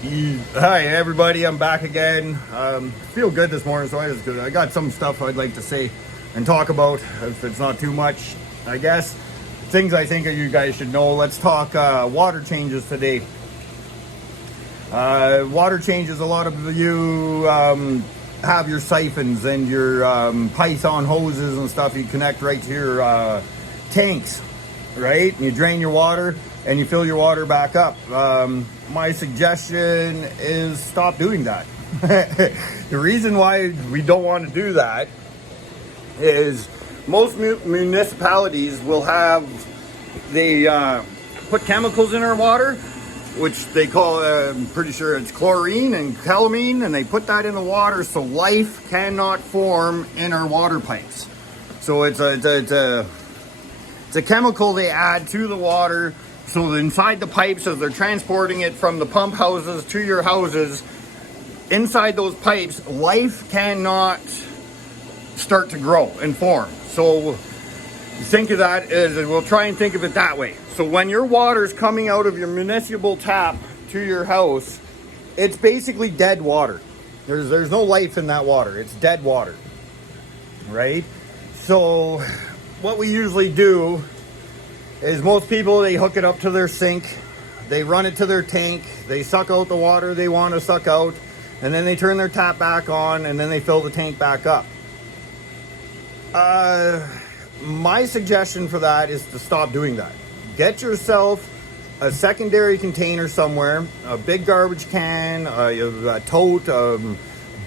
Hi everybody, I'm back again. Feel good this morning, so I got some stuff I'd like to say and talk about, if it's not too much, I guess. Things I think you guys should know. Let's talk water changes today. Water changes, a lot of you have your siphons and your Python hoses and stuff you connect right to your tanks, right? And you drain your water and you fill your water back up. My suggestion is stop doing that. The reason why we don't want to do that is most municipalities will have, they put chemicals in our water, which they call, I'm pretty sure it's chlorine and calamine, and they put that in the water so life cannot form in our water pipes. So it's a chemical they add to the water, so inside the pipes, as they're transporting it from the pump houses to your houses, inside those pipes, life cannot start to grow and form. So think of that as, we'll try and think of it that way. So when your water is coming out of your municipal tap to your house, it's basically dead water. There's no life in that water. It's dead water, right? So what we usually do is, most people, they hook it up to their sink, they run it to their tank, they suck out the water they want to suck out, and then they turn their tap back on, and then they fill the tank back up. My suggestion for that is to stop doing that. Get yourself a secondary container somewhere, a big garbage can, a tote,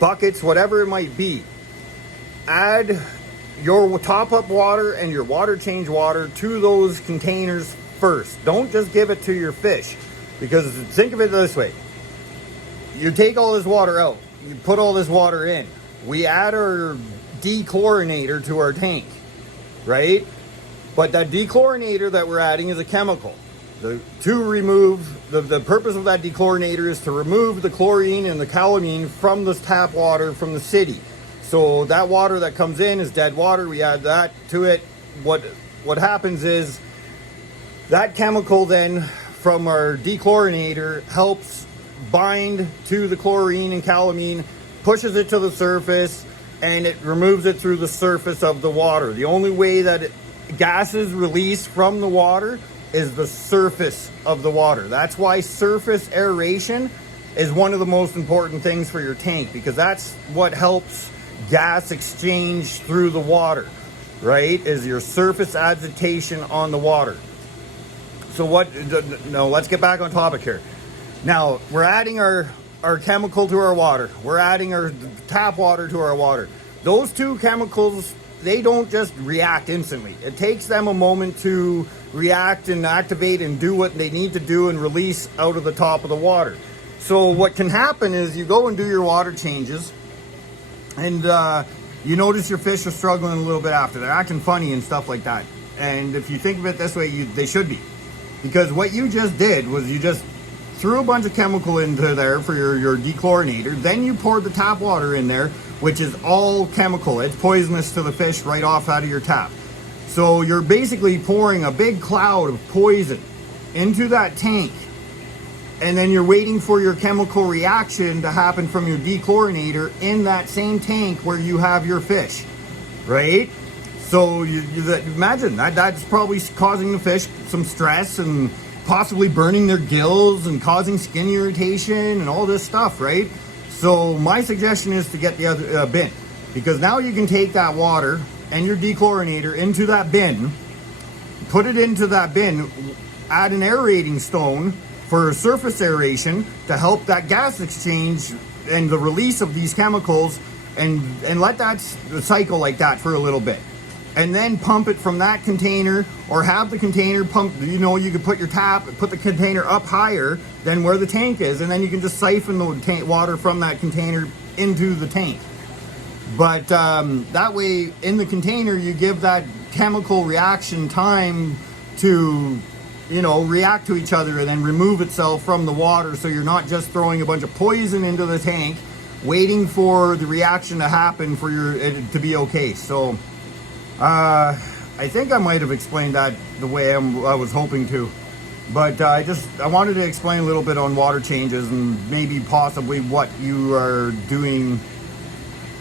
buckets, whatever it might be. Add your top up water and your water change water to those containers first. Don't just give it to your fish, because think of it this way. You take all this water out, you put all this water in, we add our dechlorinator to our tank, right? But that dechlorinator that we're adding is a chemical. The purpose of that dechlorinator is to remove the chlorine and the calamine from the tap water from the city. So that water that comes in is dead water. We add that to it. What happens is that chemical then from our dechlorinator helps bind to the chlorine and calamine, pushes it to the surface, and it removes it through the surface of the water. The only way that gases release from the water is the surface of the water. That's why surface aeration is one of the most important things for your tank, because that's what helps gas exchange through the water, right? Is your surface agitation on the water. So let's get back on topic here. Now, we're adding our chemical to our water. We're adding our tap water to our water. Those two chemicals, they don't just react instantly. It takes them a moment to react and activate and do what they need to do and release out of the top of the water. So what can happen is you go and do your water changes, and you notice your fish are struggling a little bit after. They're acting funny and stuff like that. And if you think of it this way, they should be. Because what you just did was you just threw a bunch of chemical into there for your dechlorinator. Then you poured the tap water in there, which is all chemical. It's poisonous to the fish right off out of your tap. So you're basically pouring a big cloud of poison into that tank. And then you're waiting for your chemical reaction to happen from your dechlorinator in that same tank where you have your fish, right? So you imagine that's probably causing the fish some stress and possibly burning their gills and causing skin irritation and all this stuff, right? So my suggestion is to get the other bin, because now you can take that water and your dechlorinator into that bin, put it into that bin, add an aerating stone for surface aeration to help that gas exchange and the release of these chemicals, and let that cycle like that for a little bit. And then pump it from that container, or have the container pump, you could put the container up higher than where the tank is, and then you can just siphon the water from that container into the tank. But that way, in the container, you give that chemical reaction time to react to each other and then remove itself from the water, so you're not just throwing a bunch of poison into the tank, waiting for the reaction to happen for it to be okay. So I think I might have explained that the way I was hoping to. But I wanted to explain a little bit on water changes and maybe possibly what you are doing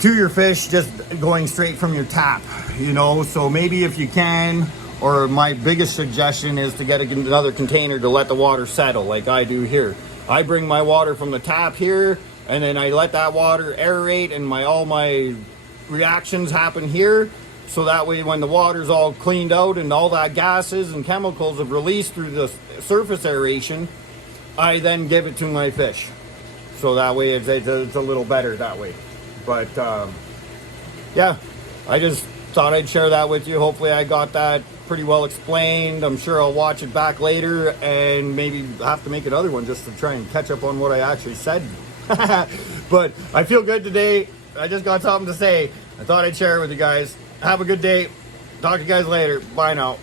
to your fish, just going straight from your tap, you know. So maybe if you can, or my biggest suggestion is to get another container to let the water settle like I do here. I bring my water from the tap here, and then I let that water aerate, and all my reactions happen here. So that way when the water's all cleaned out and all that gases and chemicals have released through the surface aeration, I then give it to my fish. So that way it's a little better that way. But yeah, I just thought I'd share that with you. Hopefully I got that pretty well explained. I'm sure I'll watch it back later and maybe have to make another one just to try and catch up on what I actually said. But I feel good today. I just got something to say. I thought I'd share it with you guys. Have a good day. Talk to you guys later. Bye now.